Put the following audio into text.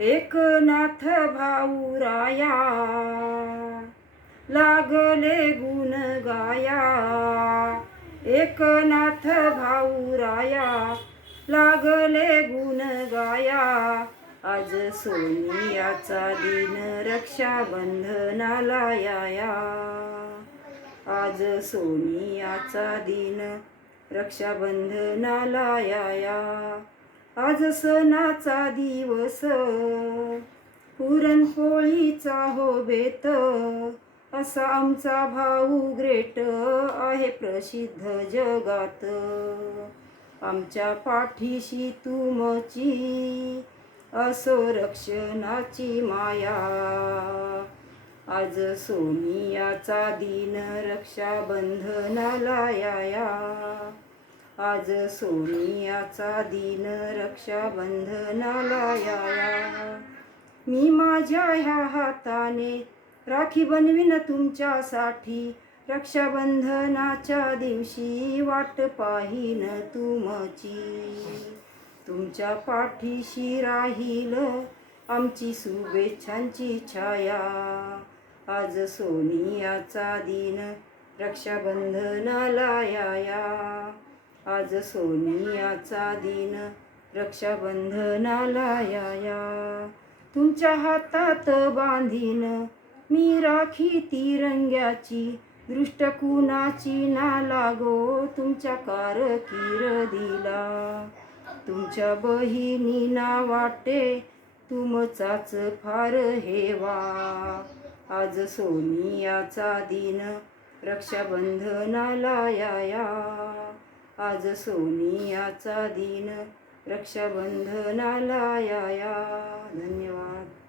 एकनाथ भाऊराया लागले गुण गाया. एकनाथ भाऊराया लागले गुण गाया. आज सोनियाचा दिन रक्षाबंधनाला याया. आज सोनियाचा दिन रक्षाबंधनाला याया. आज सणाचा दिवस. पुरणपोळीचा हो बेत. असा आमचा भाऊ ग्रेट आहे प्रसिद्ध जगात. आमच्या पाठीशी तुमची असो रक्षणाची माया. आज सोनियाचा दिन रक्षाबंधनाला याया आज सोनियाचा दिन रक्षाबंधनाला याया मी माझ्या ह्या हाताने राखी बनवीन तुमच्यासाठी. रक्षाबंधनाच्या दिवशी वाट पाहीन तुमची. तुमच्या पाठीशी राहील आमची शुभेच्छांची छाया. आज सोनियाचा दिन रक्षाबंधनाला याया आज सोनियाचा दिन. रक्षाबंधनाला याया तुमच्या हातात बांधीन. मी राखी तिरंग्याची दृष्ट कुणाची ना लागो तुमच्या कारकीर दिला तुमच्या बहिणीना वाटे तुमचाच फार हेवा. आज सोनियाचा दिन. रक्षाबंधनाला याया आज सोनियाचा दिन. रक्षाबंधनाला या. धन्यवाद.